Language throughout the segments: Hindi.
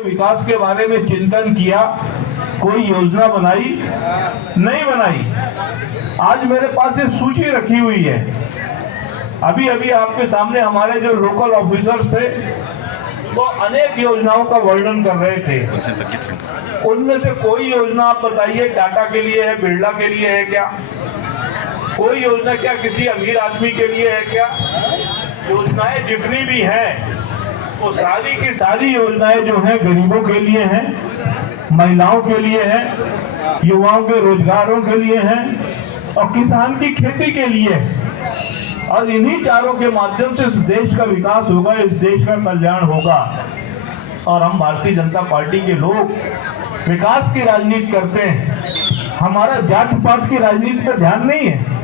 विकास के बारे में चिंतन किया, कोई योजना बनाई नहीं बनाई। आज मेरे पास ये सूची रखी हुई है। अभी अभी आपके सामने हमारे जो लोकल ऑफिसर्स थे वो अनेक योजनाओं का वर्णन कर रहे थे। उनमें से कोई योजना आप बताइए टाटा के लिए है, बिरला के लिए है क्या? कोई योजना क्या किसी अमीर आदमी के लिए है क्या? योजनाएं जितनी भी हैं वो सारी की सारी योजनाएं जो हैं गरीबों के लिए हैं, महिलाओं के लिए हैं, युवाओं के रोजगारों के लिए हैं और किसान की खेती के लिए। और इन्हीं चारों के माध्यम से इस देश का विकास होगा, इस देश का कल्याण होगा। और हम भारतीय जनता पार्टी के लोग विकास की राजनीति करते हैं। हमारा जात पात की राजनीति पर ध्यान नहीं है।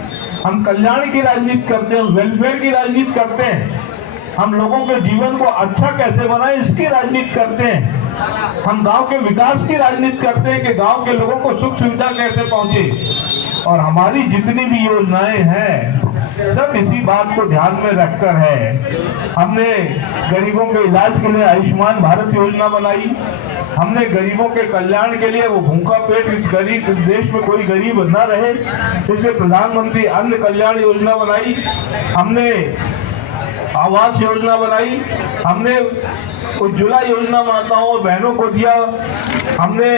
हम कल्याण की राजनीति करते हैं, वेलफेयर की राजनीति करते हैं। हम लोगों के जीवन को अच्छा कैसे बनाए इसकी राजनीति करते हैं। हम गांव के विकास की राजनीति करते हैं कि गांव के लोगों को सुख सुविधा कैसे पहुंचे। और हमारी जितनी भी योजनाएं हैं सब इसी बात को ध्यान में रखकर है। हमने गरीबों के इलाज के लिए आयुष्मान भारत योजना बनाई। हमने गरीबों के कल्याण के लिए, वो भूखा पेट इस देश में कोई गरीब न रहे, इसलिए प्रधानमंत्री अन्न कल्याण योजना बनाई। हमने आवास योजना बनाई। हमने उज्ज्वला योजना माताओं और बहनों को दिया। हमने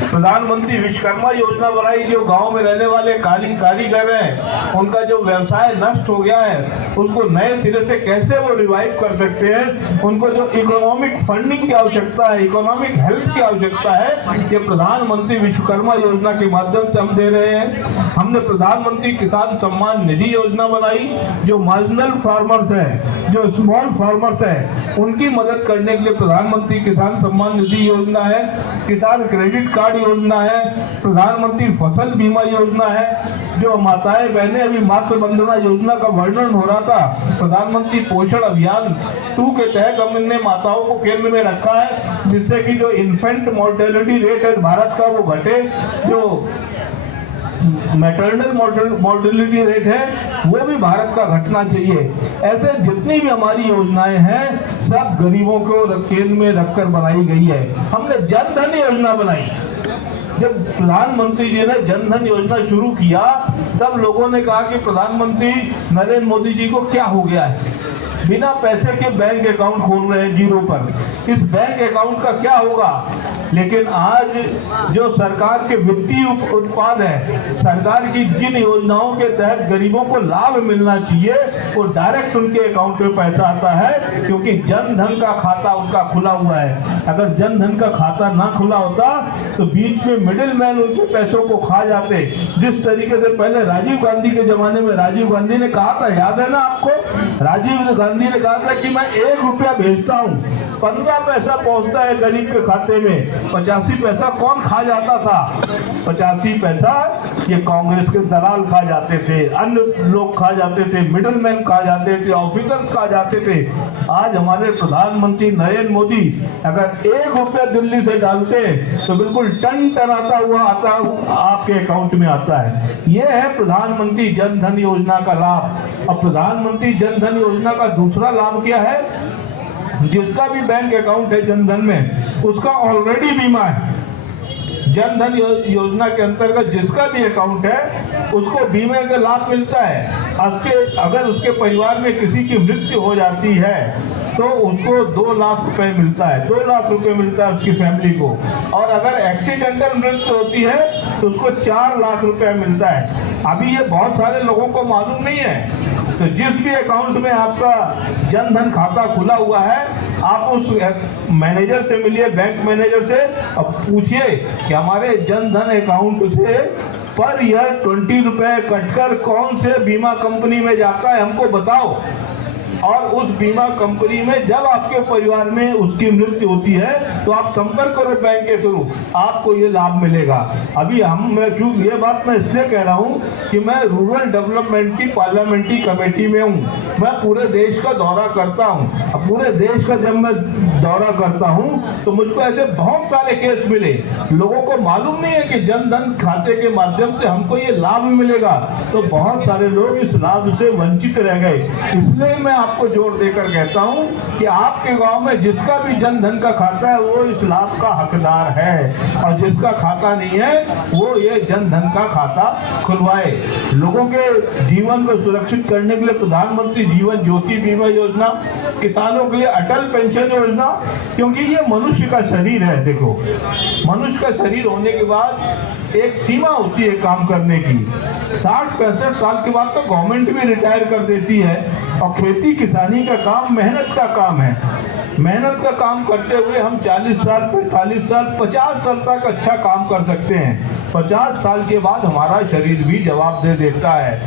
प्रधानमंत्री विश्वकर्मा योजना बनाई। जो गांव में रहने वाले कारीगर हैं उनका जो व्यवसाय नष्ट हो गया है उसको नए सिरे से कैसे वो रिवाइव कर सकते हैं। उनको जो इकोनॉमिक फंडिंग की आवश्यकता है, इकोनॉमिक हेल्प की आवश्यकता है, ये प्रधानमंत्री विश्वकर्मा योजना के माध्यम से हम दे रहे हैं। हमने प्रधानमंत्री किसान सम्मान निधि योजना बनाई। जो मार्जिनल फार्मर्स हैं, जो स्मॉल फार्मर्स हैं, उनकी मदद करने के लिए प्रधानमंत्री किसान सम्मान निधि योजना है, किसान क्रेडिट कार्ड योजना है, प्रधानमंत्री फसल बीमा योजना है। जो माताएं बहनें, अभी मातृ वंदना योजना का वर्णन हो रहा था, प्रधानमंत्री पोषण अभियान 2 के तहत हमने माताओं को केंद्र में रखा है, जिससे कि जो इन्फेंट मोर्टेलिटी रेट है भारत का वो घटे, जो मैटरनल मोर्टेलिटी रेट है वो भी भारत का घटना चाहिए। ऐसे जितनी भी हमारी योजनाएं हैं सब गरीबों को केंद्र में रखकर बनाई गई है। हमने जन धन योजना बनाई। जब प्रधानमंत्री जी ने जन धन योजना शुरू किया तब लोगों ने कहा कि प्रधानमंत्री नरेंद्र मोदी जी को क्या हो गया है, बिना पैसे के बैंक अकाउंट खोल रहे हैं जीरो पर, इस बैंक अकाउंट का क्या होगा। लेकिन आज जो सरकार के वित्तीय उत्पाद है, सरकार की जिन योजनाओं के तहत गरीबों को लाभ मिलना चाहिए वो डायरेक्ट उनके अकाउंट में पैसा आता है, क्योंकि जन धन का खाता उनका खुला हुआ है। अगर जन धन का खाता ना खुला होता तो बीच में मिडिल मैन उनके पैसों को खा जाते। जिस तरीके से पहले राजीव गांधी के जमाने में राजीव गांधी ने कहा था, याद है ना आपको, राजीव गांधी ने कहा था कि मैं 1 रुपया भेजता हूँ, 15 पैसा पहुंचता है गरीब के खाते में, 85 पैसा कौन खा जाता था? 85 पैसा ये कांग्रेस के दलाल खा जाते थे, अन्य लोग खा जाते थे, मिडिल मैन खा जाते थे, ऑफिसर्स खा जाते थे। आज हमारे प्रधानमंत्री नरेंद्र मोदी अगर 1 रुपया दिल्ली से डालते तो बिल्कुल टन टनाता हुआ आता आपके अकाउंट में आता है। यह है प्रधानमंत्री जन धन योजना का लाभ। और प्रधानमंत्री जन धन योजना का दूसरा लाभ क्या है? जिसका भी बैंक अकाउंट है जन धन में उसका ऑलरेडी बीमा है। जन धन योजना के अंतर्गत जिसका भी अकाउंट है उसको बीमे का लाभ मिलता है। अगर उसके परिवार में किसी की मृत्यु हो जाती है तो उसको 2 लाख रुपए मिलता है, 2 लाख रुपए मिलता है उसकी फैमिली को। और अगर एक्सीडेंटल मृत्यु होती है तो उसको 4 लाख रुपए मिलता है। अभी ये बहुत सारे लोगों को मालूम नहीं है। तो जिस भी अकाउंट में आपका जन धन खाता खुला हुआ है आप उस मैनेजर से मिलिए, बैंक मैनेजर से, और पूछिए कि हमारे जन धन अकाउंट से पर ईयर 20 रुपए कटकर कौन से बीमा कंपनी में जाता है हमको बताओ। और उस बीमा कंपनी में जब आपके परिवार में उसकी मृत्यु होती है तो आप संपर्क करो बैंक के थ्रू, आपको ये लाभ मिलेगा। अभी मैं क्यों ये बात मैं इसलिए कह रहा हूँ कि मैं रूरल डेवलपमेंट की पार्लियामेंट्री कमेटी में हूँ। मैं पूरे देश का दौरा करता हूँ। अब पूरे देश का जब मैं दौरा करता हूँ तो मुझको ऐसे बहुत सारे केस मिले, लोगों को मालूम नहीं है कि जन धन खाते के माध्यम से हमको ये लाभ मिलेगा, तो बहुत सारे लोग इस लाभ से वंचित रह गए। इसलिए मैं आप आपको जोर देकर कहता हूं कि आपके गांव में जिसका भी जन धन का खाता है वो इस लाभ का हकदार है, और जिसका खाता नहीं है वो ये जन धन का खाता खुलवाए। लोगों के जीवन को सुरक्षित करने के लिए प्रधानमंत्री जीवन ज्योति बीमा योजना, किसानों के लिए अटल पेंशन योजना, क्योंकि ये मनुष्य का शरीर है। देखो, मनुष्य का शरीर होने के बाद एक सीमा होती है काम करने की। 60-65 साल के बाद तो गवर्नमेंट भी रिटायर कर देती है, और खेती किसानी का काम मेहनत का काम है। मेहनत का काम करते हुए हम 40 साल, 45 साल, 50 साल तक अच्छा काम कर सकते हैं। 50 साल के बाद हमारा शरीर भी जवाब दे देता है।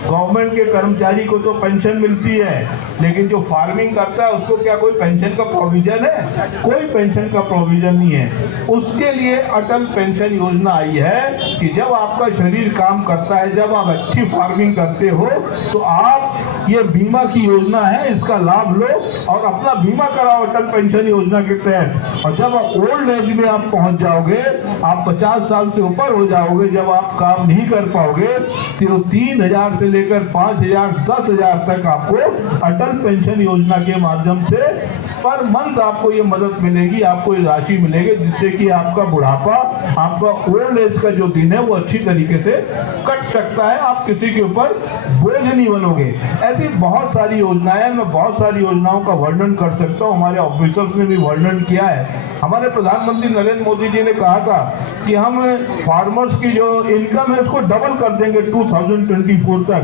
गवर्नमेंट के कर्मचारी को तो पेंशन मिलती है, लेकिन जो फार्मिंग करता है उसको क्या कोई पेंशन का प्रोविजन है? कोई पेंशन का प्रोविजन नहीं है। उसके लिए अटल पेंशन योजना आई है कि जब आपका शरीर काम करता है, जब आप अच्छी फार्मिंग करते हो, तो आप ये बीमा की योजना है, इसका लाभ लो और अपना बीमा कराओ अटल पेंशन योजना के तहत। और जब ओल्ड एज में आप पहुंच जाओगे, आप 50 साल से ऊपर हो जाओगे, जब आप काम नहीं कर पाओगे, तो 3,000 से लेकर 5,000, 10,000 तक आपको अटल पेंशन योजना के माध्यम से पर मंथ आपको ये मदद मिलेगी, आपको ये राशि मिलेगी, जिससे कि आपका बुढ़ापा, आपका ओल्ड एज का जो दिन है वो अच्छी तरीके से कट सकता है। आप किसी के ऊपर बोझ नहीं बनोगे। ऐसी बहुत सारी योजनाएं हैं, मैं बहुत सारी योजनाओं का वर्णन कर सकता हूँ, हमारे ऑफिसर्स ने भी वर्णन किया है। हमारे प्रधानमंत्री नरेंद्र मोदी जी ने कहा था कि हम फार्मर्स की जो इनकम है उसको डबल कर देंगे 2024 तक।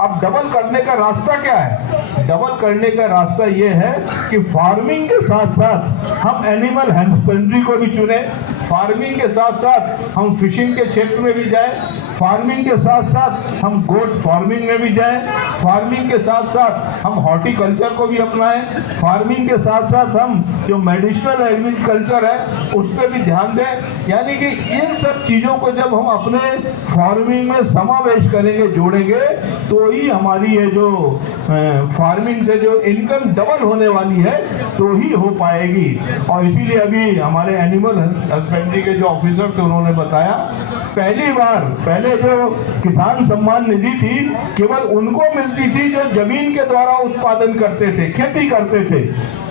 अब डबल करने का रास्ता क्या है? डबल करने का रास्ता ये है कि फार्मिंग के साथ साथ हम एनिमल हस्बेंड्री को भी चुने, फार्मिंग के साथ साथ हम फिशिंग के क्षेत्र में भी जाएं, फार्मिंग के साथ साथ हम गोट फार्मिंग में भी जाएं, फार्मिंग के साथ साथ हम हॉर्टिकल्चर को भी अपनाएं, फार्मिंग के साथ साथ हम जो मेडिसिनल एग्रीकल्चर है उस पर भी ध्यान दें। यानी कि इन सब चीज़ों को जब हम अपने फार्मिंग में समावेश करेंगे, जोड़ेंगे, तो ही हमारी ये जो फार्मिंग से जो इनकम डबल होने वाली है तो ही हो पाएगी। और इसीलिए अभी हमारे एनिमल हस्बेंड्री के जो ऑफिसर थे उन्होंने बताया, पहली बार पहले जो किसान सम्मान निधि थी केवल उनको मिलती थी जो जमीन के द्वारा उत्पादन करते थे, खेती करते थे,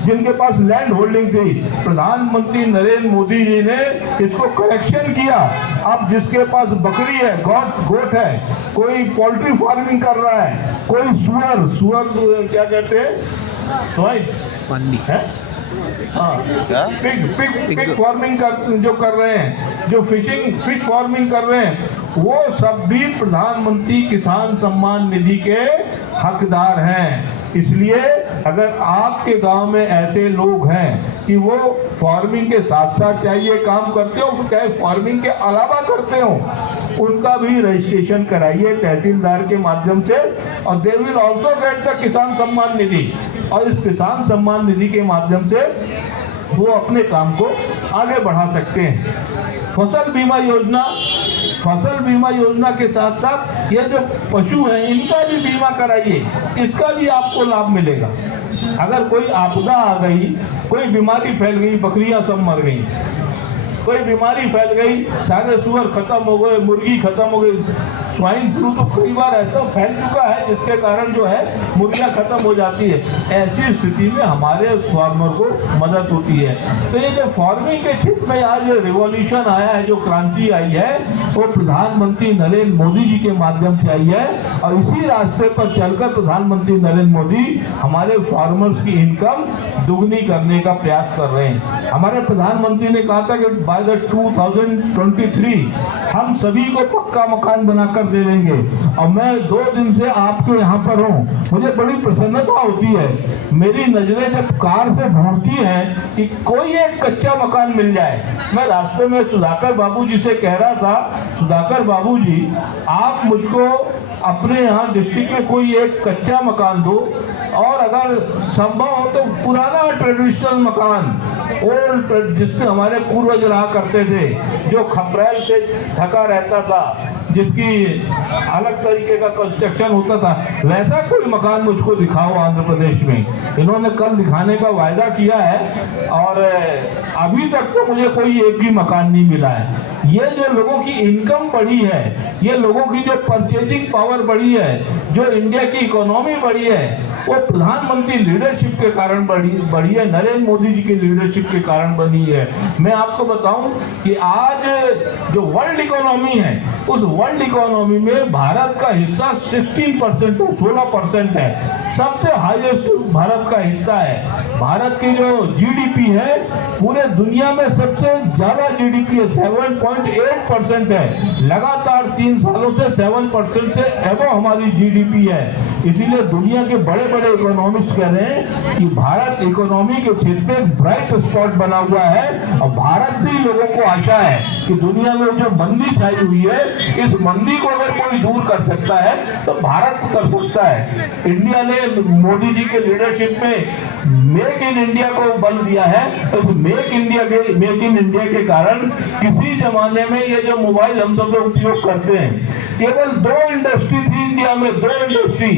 जिनके पास लैंड होल्डिंग थी। प्रधानमंत्री नरेंद्र मोदी जी ने इसको करेक्शन किया। अब जिसके पास बकरी है, गोट है, कोई पोल्ट्री फार्मिंग कर रहा है, कोई सुअर क्या कहते हैं, है पिग फार्मिंग जो कर रहे हैं, जो फिश फार्मिंग कर रहे हैं, वो सब भी प्रधानमंत्री किसान सम्मान निधि के हकदार हैं। इसलिए अगर आपके गांव में ऐसे लोग हैं कि वो फार्मिंग के साथ साथ चाहिए काम करते हो, चाहे फार्मिंग के अलावा करते हो, उनका भी रजिस्ट्रेशन कराइए तहसीलदार के माध्यम से, और they will also get the किसान सम्मान निधि। और इस किसान सम्मान निधि के माध्यम से वो अपने काम को आगे बढ़ा सकते हैं। फसल बीमा योजना के साथ साथ ये जो पशु हैं इनका भी बीमा कराइए, इसका भी आपको लाभ मिलेगा। अगर कोई आपदा आ गई, कोई बीमारी फैल गई, बकरियां सब मर गई, कोई बीमारी फैल गई, सारे सुअर खत्म हो गए, मुर्गी खत्म हो गई, स्वाइन फ्लू तो कई बार ऐसा फैल चुका है जिसके कारण जो है मुर्गियां खत्म हो जाती है। ऐसी स्थिति में हमारे फार्मर को मदद होती है। तो ये जो फार्मिंग के क्षेत्र में आज रिवॉल्यूशन आया है, जो क्रांति आई है, वो प्रधानमंत्री नरेंद्र मोदी जी के माध्यम से आई है। और इसी रास्ते पर चलकर प्रधानमंत्री नरेंद्र मोदी हमारे फार्मर्स की इनकम दुगनी करने का प्रयास कर रहे हैं। हमारे प्रधानमंत्री ने कहा था कि बाय द 2023 हम सभी को पक्का मकान बनाकर दे देंगे। और मैं 2 दिन से आपके यहाँ पर हूँ, मुझे बड़ी प्रसन्नता होती है। मेरी नजरें जब कार से ढूंढती हैं कि कोई एक कच्चा मकान मिल जाए। मैं रास्ते में सुधाकर बाबू जी से कह रहा था, सुधाकर बाबू जी आप मुझको अपने यहाँ डिस्ट्रिक्ट में कोई एक कच्चा मकान दो, और अगर संभव हो तो पुराना ट्रेडिशनल मकान ओल्ड जिसमें हमारे पूर्वज रहा करते थे, जो खपरेल से ढका रहता था, जिसकी अलग तरीके का कंस्ट्रक्शन होता था, वैसा कोई मकान मुझको दिखाओ आंध्र प्रदेश में। इन्होंने कल दिखाने का वायदा किया है और अभी तक तो मुझे कोई एक भी मकान नहीं मिला है। ये जो लोगों की इनकम बढ़ी है, ये लोगों की जो परचेजिंग पावर बढ़ी है, जो इंडिया की इकोनॉमी बढ़ी है, वो प्रधानमंत्री लीडरशिप के कारण बढ़ी है, नरेंद्र मोदी जी की लीडरशिप के कारण बनी है। मैं आपको बताऊं कि आज जो वर्ल्ड इकोनॉमी है, उस वर्ल्ड इकोनॉमी में भारत का हिस्सा 16% है, 16% है, सबसे हाईएस्ट भारत का हिस्सा है। भारत की जो जीडीपी है पूरे दुनिया में सबसे ज्यादा जीडीपी है, 7.8% है। लगातार 3 सालों से 7% से एबो हमारी जीडीपी है। इसीलिए दुनिया के बड़े बड़े इकोनॉमिस्ट कह रहे हैं कि भारत इकोनॉमी के क्षेत्र में ब्राइट स्पॉट बना हुआ है और भारत से ही लोगों को आशा है कि दुनिया में जो मंदी छाई हुई है, इस मंदी को अगर कोई दूर कर सकता है तो भारत कर सकता है। इंडिया ने मोदी जी के लीडरशिप में मेक इन इंडिया को बल दिया है, तो मेक इन इंडिया के कारण किसी जमाने में ये जो मोबाइल हम सब लोग उपयोग करते हैं, केवल 2 इंडस्ट्री थी इंडिया में, 2 इंडस्ट्री,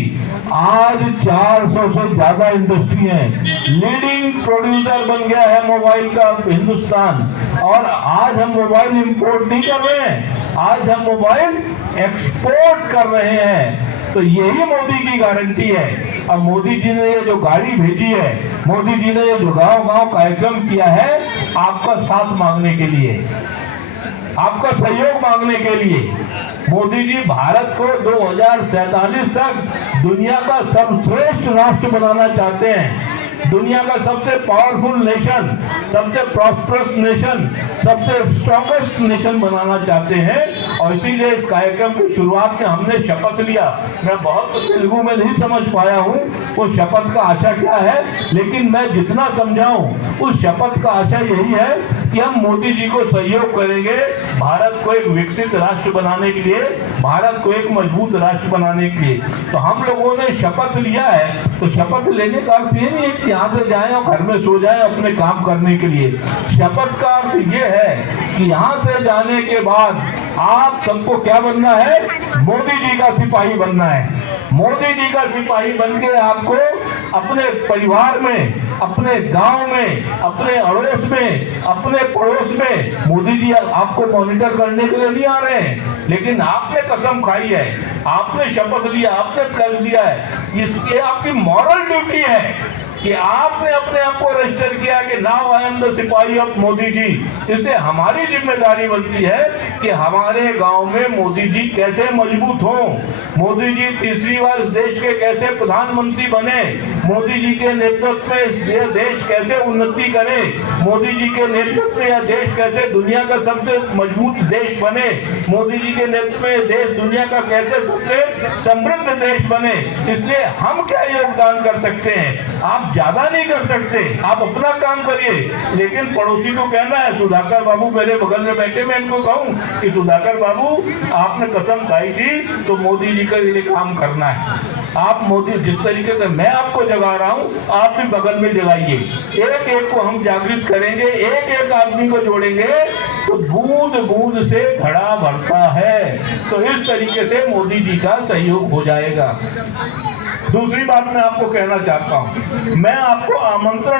आज 400 से ज्यादा इंडस्ट्री है। लीडिंग प्रोड्यूसर बन गया है मोबाइल का हिंदुस्तान। और आज हम मोबाइल इंपोर्ट नहीं कर रहे हैं, आज हम मोबाइल एक्सपोर्ट कर रहे हैं। तो यही मोदी की गारंटी है। अब मोदी जी ने ये जो गाड़ी भेजी है, मोदी जी ने ये जो गांव-गांव कार्यक्रम किया है, आपका साथ मांगने के लिए, आपका सहयोग मांगने के लिए। मोदी जी भारत को 2047 तक दुनिया का सर्वश्रेष्ठ राष्ट्र बनाना चाहते हैं, दुनिया का सबसे पावरफुल नेशन, सबसे प्रॉस्परस नेशन, सबसे स्ट्रॉन्गेस्ट नेशन बनाना चाहते हैं। और इसीलिए इस कार्यक्रम की शुरुआत में हमने शपथ लिया। मैं बहुत तेलुगु में नहीं समझ पाया हूँ वो शपथ का आशा क्या है, लेकिन मैं जितना समझाऊं उस शपथ का आशा यही है कि हम मोदी जी को सहयोग करेंगे भारत को एक विकसित राष्ट्र बनाने के लिए, भारत को एक मजबूत राष्ट्र बनाने के लिए। तो हम लोगों ने शपथ लिया है, तो शपथ लेने का अर्थ ये नहीं है कि यहाँ से जाएं और घर में सो जाएं अपने काम करने के लिए। शपथ का अर्थ ये है कि यहाँ से जाने के बाद आप सबको क्या बनना है, मोदी जी का सिपाही बनना है। मोदी जी का सिपाही बन के आपको अपने परिवार में, अपने गांव में, अपने अड़ोस में, अपने पड़ोस में, मोदी जी आपको मॉनिटर करने के लिए नहीं आ रहे हैं, लेकिन आपने कसम खाई है, आपने शपथ लिया, आपने प्लेज दिया है, ये आपकी मॉरल ड्यूटी है कि आपने अपने आप को रजिस्टर किया कि नाउ आई एम द सिपाही ऑफ मोदी जी। इसलिए हमारी जिम्मेदारी बनती है कि हमारे गांव में मोदी जी कैसे मजबूत हों, मोदी जी तीसरी बार इस देश के कैसे प्रधानमंत्री बने, मोदी जी के नेतृत्व में यह देश कैसे उन्नति करे, मोदी जी के नेतृत्व में यह देश कैसे दुनिया का सबसे मजबूत देश बने, मोदी जी के नेतृत्व में देश दुनिया का कैसे सबसे समृद्ध देश बने। इसलिए हम क्या योगदान कर सकते हैं, आप ज्यादा नहीं कर सकते, आप अपना काम करिए, लेकिन पड़ोसी को कहना है, सुधाकर बाबू मेरे बगल में बैठे, मैं इनको कहूं कि सुधाकर बाबू आपने कसम खाई थी तो मोदी जी का ये काम करना है। आप मोदी जिस तरीके से मैं आपको जगा रहा हूं, आप भी बगल में जगाइए। एक एक को हम जागृत करेंगे, एक एक आदमी को जोड़ेंगे तो बूंद बूंद से घड़ा भरता है। तो इस तरीके से मोदी जी का सहयोग हो जाएगा। दूसरी बात मैं आपको कहना चाहता हूं, मैं आपको आमंत्रण